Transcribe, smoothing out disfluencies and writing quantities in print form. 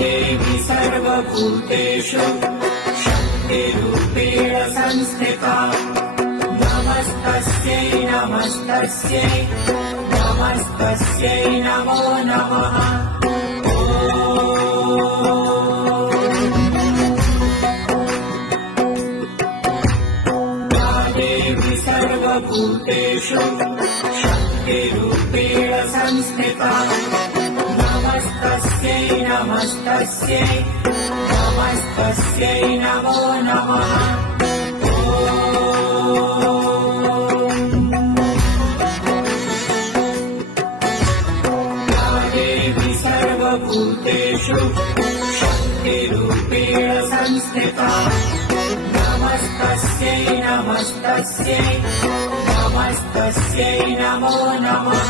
देवी सर्वभूतेषु शक्तिरूपेण संस्थिता नमस्तस्यै नमस्तस्यै नमस्तस्यै नमो नमः। या देवी सर्वभूतेषु शक्तिरूपेण संस्थिता नमस्तस्यै नमस्तस्यै नमस्तस्यै नमो नमः। या देवी सर्वभूतेषु शक्तिरूपेण संस्थिता नमस्तस्यै नमस्तस्यै नमस्तस्यै नमो नमः।